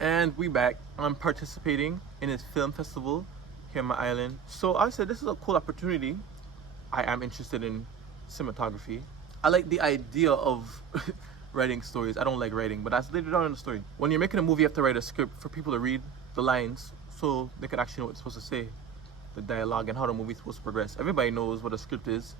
And we back. I'm participating in this film festival here on my island. So I said this is a cool opportunity. I am interested in cinematography. I like the idea of writing stories. I don't like writing, but that's later down in the story. When you're making a movie, you have to write a script for people to read the lines so they can actually know what it's supposed to say, the dialogue, and how the movie's supposed to progress. Everybody knows what a script is.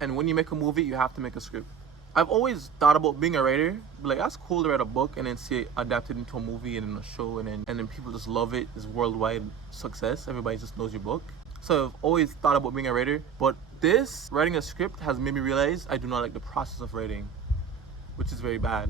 And when you make a movie, you have to make a script. I've always thought about being a writer. Like, that's cool to write a book and then see it adapted into a movie and in a show, and then people just love it. It's worldwide success. Everybody just knows your book. So I've always thought about being a writer. But this, writing a script, has made me realize I do not like the process of writing, which is very bad.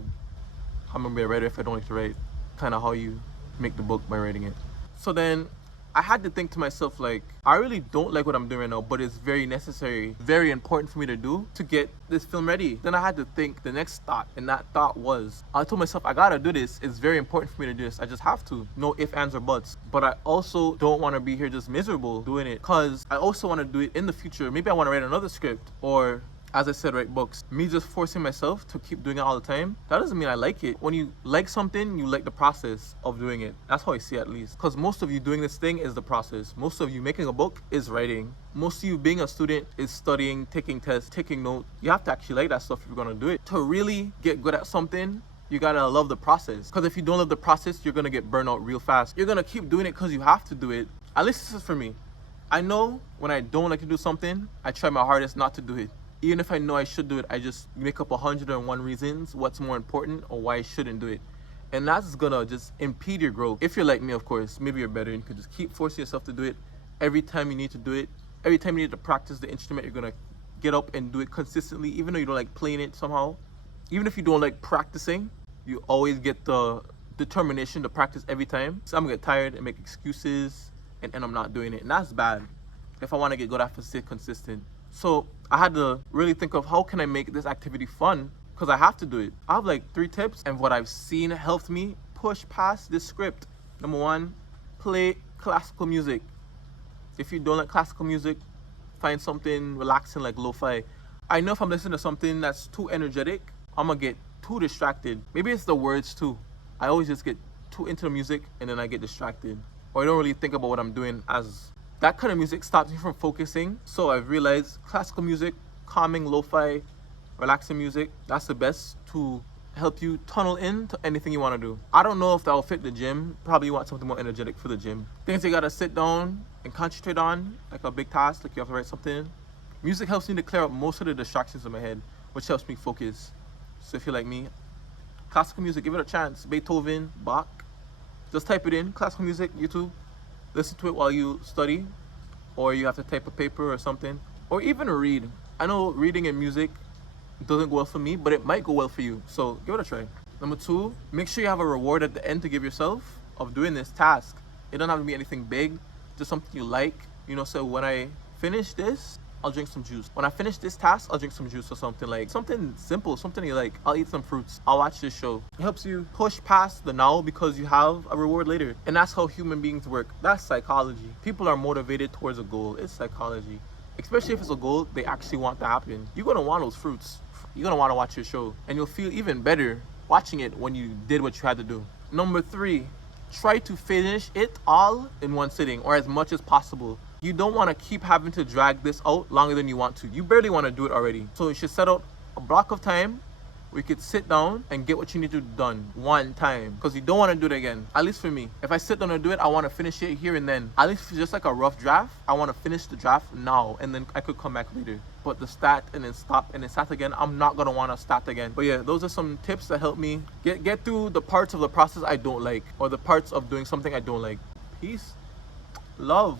I'm gonna be a writer if I don't like to write. Kind of how you make the book by writing it. So then I had to think to myself, like, I really don't like what I'm doing right now, but it's very necessary, very important for me to do to get this film ready. Then I had to think the next thought, and that thought was, I told myself, I gotta do this. It's very important for me to do this. I just have to. No ifs, ands, or buts. But I also don't want to be here just miserable doing it, because I also want to do it in the future. Maybe I want to write another script, or as I said, write books. Me just forcing myself to keep doing it all the time, that doesn't mean I like it. When you like something, you like the process of doing it. That's how I see it, at least. Because most of you doing this thing is the process. Most of you making a book is writing. Most of you being a student is studying, taking tests, taking notes. You have to actually like that stuff if you're gonna do it. To really get good at something, you gotta love the process. Because if you don't love the process, you're gonna get burnt out real fast. You're gonna keep doing it because you have to do it. At least this is for me. I know when I don't like to do something, I try my hardest not to do it. Even if I know I should do it, I just make up 101 reasons what's more important or why I shouldn't do it. And that's gonna just impede your growth. If you're like me, of course, maybe you're better and you can just keep forcing yourself to do it every time you need to do it. Every time you need to practice the instrument, you're gonna get up and do it consistently, even though you don't like playing it somehow. Even if you don't like practicing, you always get the determination to practice every time. So I'm gonna get tired and make excuses and end up not doing it. And that's bad. If I wanna get good, I have to stay consistent. So I had to really think of how can I make this activity fun, because I have to do it. I have like 3 tips, and what I've seen helped me push past this script. Number 1, play classical music. If you don't like classical music, find something relaxing like lo-fi. I know if I'm listening to something that's too energetic, I'm gonna get too distracted. Maybe it's the words too. I always just get too into the music and then I get distracted. Or I don't really think about what I'm doing as that kind of music stops me from focusing. So I've realized classical music, calming, lo-fi, relaxing music, that's the best to help you tunnel into anything you want to do. I don't know if that will fit the gym. Probably you want something more energetic for the gym. Things you gotta sit down and concentrate on, like a big task, like you have to write something. Music helps me to clear up most of the distractions in my head, which helps me focus. So if you're like me, classical music, give it a chance. Beethoven, Bach, just type it in, classical music, YouTube. Listen to it while you study, or you have to type a paper or something, or even read. I know reading and music doesn't go well for me, but it might go well for you, so give it a try. Number 2, make sure you have a reward at the end to give yourself of doing this task. It doesn't have to be anything big, just something you like. You know, so when I finish this, I'll drink some juice. When I finish this task, I'll drink some juice or something, like something simple, something you like. I'll eat some fruits. I'll watch this show. It helps you push past the now because you have a reward later. And that's how human beings work. That's psychology. People are motivated towards a goal. It's psychology. Especially if it's a goal they actually want to happen. You're gonna want those fruits. You're gonna want to watch your show. And you'll feel even better watching it when you did what you had to do. Number 3, try to finish it all in one sitting, or as much as possible. You don't want to keep having to drag this out longer than you want to. You barely want to do it already. So you should set out a block of time where you could sit down and get what you need to do done one time, because you don't want to do it again. At least for me, if I sit down and do it, I want to finish it here and then. At least if it's just like a rough draft, I want to finish the draft now, and then I could come back later. But the start and then stop and then start again, I'm not gonna want to start again. But yeah, those are some tips that help me get through the parts of the process I don't like, or the parts of doing something I don't like. Peace, love.